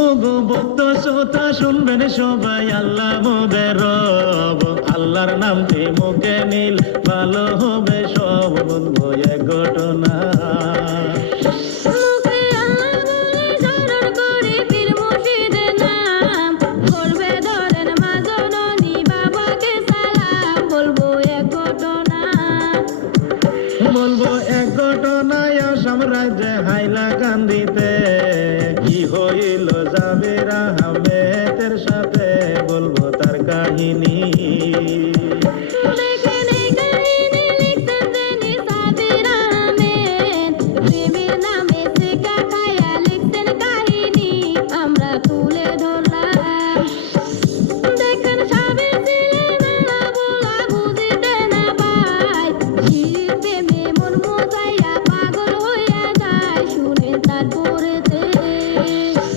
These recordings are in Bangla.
ও গো ভক্ত শ্রোতা শুনবেন সবাই, আল্লাহ মোদের রব, আল্লাহর নামটি মুখে নিল ভালো হবে সব। বলবো এক ঘটনা, মুখে আল্লাহ বলে স্মরণ করে পীর মুর্শিদের নাম, করবে ধরেন মা জননী বাবাকে সালাম। বলবো এক ঘটনা, বলবো এক ঘটনায় আসাম রাজ্যে হাইলাকান্দিতে কি হইল জাবির আহমেদের সাথে, বলবো তার কাহিনী। দেখেন এই কাহিনী লিখতেন যিনি সাবির আহমেদ, প্রেমের নামে শেখা খায়া লিখতেন কাহিনী, আমরা তুলে ধরলাম। দেখেন সাবির ছিলেন আল্লাহ বলা বুঝিতে না পায়, শির প্রেমে মন মজাইয়া পাগল হইয়া যায়, শুনেন তারপরেতে।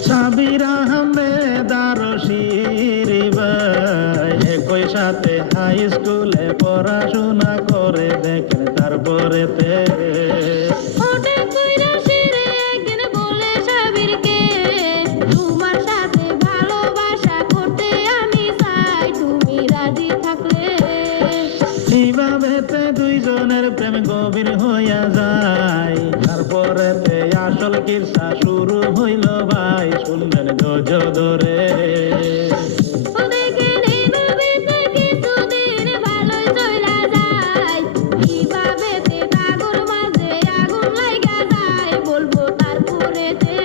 সাবির আহমেদ আর শিরি ভাই একই সাথে হাই স্কুলে পড়াশোনা করে, দেখেন তারপরেতে হঠাৎ কইরা শিরে একদিন বলে সাবিরকে, তোমার সাথে ভালোবাসা করতে আমি চাই, তুমি রাজি থাকলে। এইভাবেতে দুইজনের প্রেম গভীর হইয়া যায়, তারপরেতে আসল কিরসা শুরু হইল ভাই, শুনবেন ধৈর্য ধরে। ও দেখেন এইভাবে তো কিছুদিন ভালোই চইলা যায়, কিভাবেতে তাগোর মাঝে আগুন লাইগা যায়, বলবো তারপরেতে।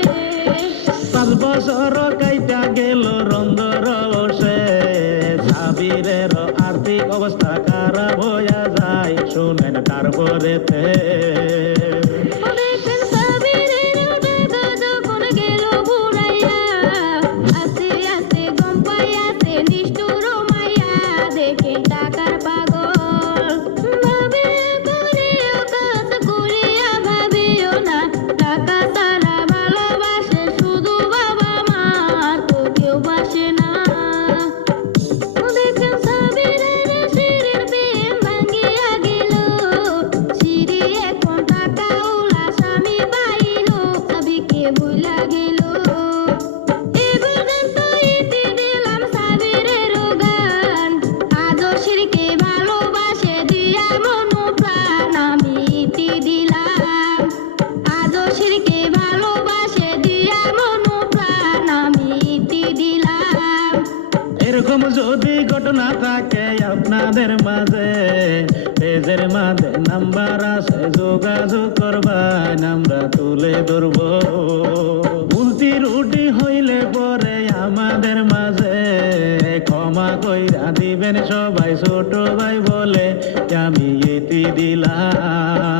5 বছর কাইটা গেল রন্ধ রসে, সাবিরের আর্থিক অবস্থা খারাপ হইয়া যায়, শুনেন তারপরেতে। ও দেখেন সাবিরের টাকা যখন গেল ঘুরাইয়া, আস্তে আস্তে গম পাইয়াছে নিষ্ঠুর মাইয়া, দেখে টাকার পাগল। ভাবিয়া করিও কাজ করিয়া ভাবিও না, টাকা ছাড়া ভালোবাসে শুধু বাবা মা, তো কেউ বাসে না। দেখেন সাবিরের শিরির প্রেম ভাঙ্গিয়া গেল, শিরি এখন টাকা ওলা স্বামী পাইল, সাবিকে ভুলা গেল। এ পর্যন্ত ইতি দিলাম সাবিরের গান, আজও শিরকে ভালোবাসে দিয়া মন প্রাণ, আমি ইতি দিলাম। আজও শিরকে ভালোবাসে দিয়া মন প্রাণ, আমি ইতি দিলাম। এরকম যদি ঘটনা থাকে আপনাদের মাঝে, পেজের মাঝে নাম্বার আছে, যোগাযোগ করবেন, আমরা তুলে ধরবো। ভুলতি রুটি হইলে পরে আমাদের মাঝে ক্ষমা কইরা দিবেন সবাই, ছোট ভাই বলে আমি ইতি দিলাম।